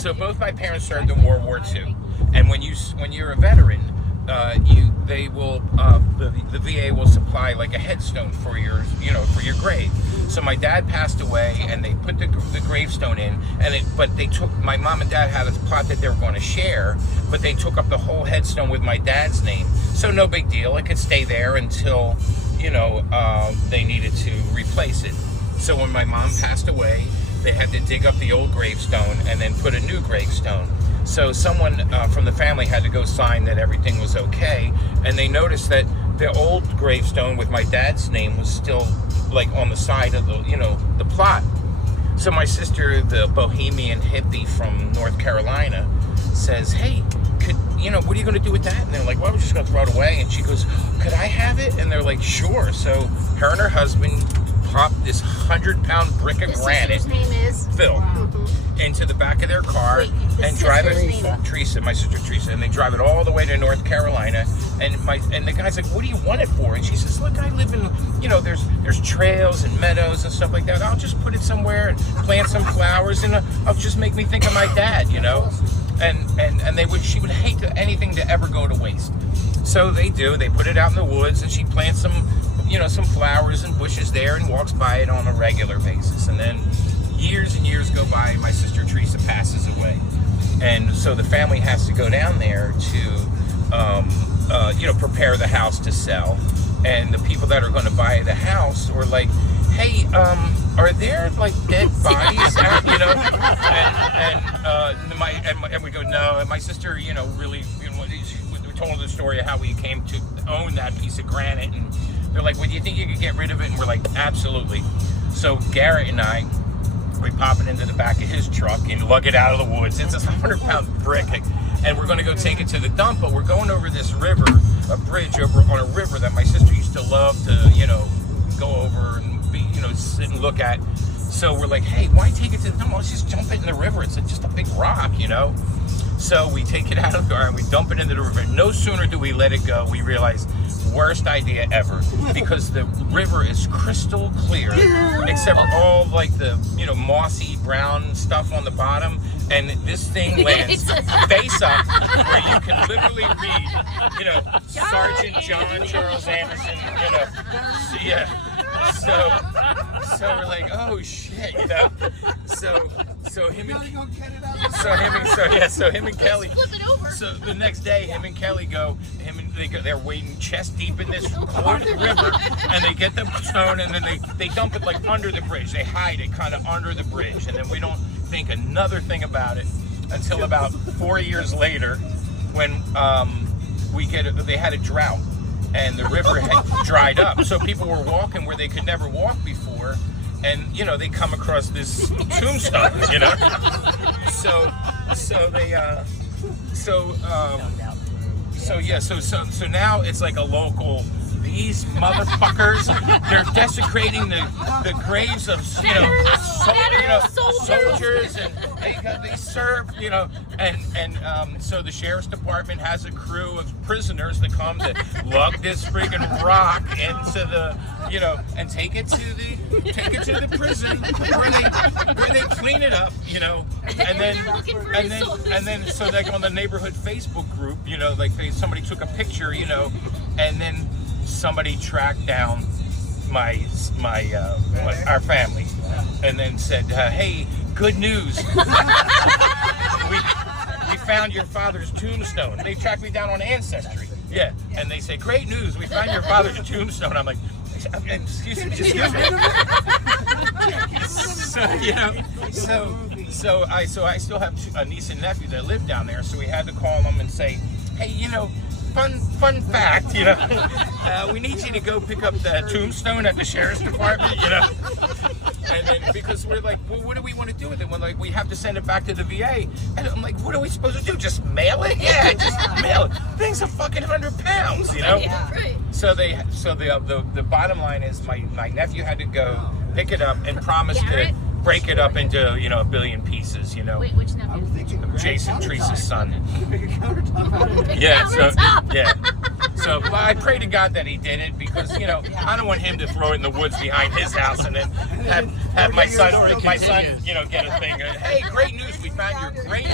So both my parents served in World War II, and when you're a veteran, the VA will supply like a headstone for your grave. So my dad passed away, and they put the gravestone in, but they took, my mom and dad had a plot that they were going to share, but they took up the whole headstone with my dad's name. So no big deal, it could stay there until they needed to replace it. So when my mom passed away, they had to dig up the old gravestone and then put a new gravestone. So someone from the family had to go sign that everything was okay, and they noticed that the old gravestone with my dad's name was still like on the side of the plot. So my sister, the bohemian hippie from North Carolina, says, "Hey, what are you going to do with that?" And they're like, "Well, we're just going to throw it away." And she goes, "Could I have it?" And they're like, "Sure." So her and her husband popped this 100-pound brick of granite, his name is Phil, into the back of their car and drive it. Teresa. My sister Teresa, and they drive it all the way to North Carolina. And the guy's like, "What do you want it for?" And she says, "Look, I live in, there's trails and meadows and stuff like that. I'll just put it somewhere and plant some flowers, and I'll just make me think of my dad, And she would hate anything to ever go to waste. So they put it out in the woods, and she plants some flowers and bushes there and walks by it on a regular basis. And then years and years go by, my sister Teresa passes away. And so the family has to go down there to, prepare the house to sell. And the people that are going to buy the house were like, "Hey, are there like dead bodies out, And we go, "No." And my sister, really, we told the story of how we came to own that piece of granite, and they're like, "Well, do you think you could get rid of it?" And we're like, "Absolutely." So Garrett and I, we pop it into the back of his truck and lug it out of the woods. It's a 100-pound brick, and we're going to go take it to the dump. But we're going over this river, a bridge over on a river that my sister used to love to, go over and sit and look at. So we're like, "Hey, why take it to the dump? Let's just jump it in the river. It's just a big rock, So we take it out of the car and we dump it into the river. No sooner do we let it go, we realize, worst idea ever, because the river is crystal clear, except for all like the mossy brown stuff on the bottom, and this thing lands face up, where you can literally read, Sergeant John Charles Anderson, yeah. So we're like, "Oh shit," So him and Kelly. So the next day, him and Kelly they're wading chest deep in this river, and they get the stone, and then they dump it like under the bridge. They hide it kind of under the bridge, and then we don't think another thing about it until about 4 years later, when they had a drought. And the river had dried up, so people were walking where they could never walk before, and they come across this tombstone, So now it's like a local. These motherfuckers, they're desecrating the graves of soldiers, and they serve, so the sheriff's department has a crew of prisoners that come to lug this friggin' rock into the, and take it to the prison where they clean it up, and then so like on the neighborhood Facebook group, somebody took a picture, and then somebody tracked down our family, and then said, "Hey, good news! we found your father's tombstone." They tracked me down on Ancestry, yeah, and they say, "Great news! We found your father's tombstone." I'm like, "Excuse me." So I still have a niece and nephew that live down there, so we had to call them and say, "Hey, fun fact, we need you to go pick up the tombstone at the sheriff's department, And then because we're like, "Well, what do we want to do with it?" We're like, "We have to send it back to the VA." And I'm like, "What are we supposed to do? Just mail it?" "Yeah, just mail it. Thing's a fucking 100 pounds, Yeah, right. So the bottom line is my nephew had to go pick it up and promise to break it up into a billion pieces. Wait, which nephew? Jason, Teresa's son. Yeah. So I pray to God that he did it, because I don't want him to throw it in the woods behind his house and then have my son get a thing. "Hey, great news! We found right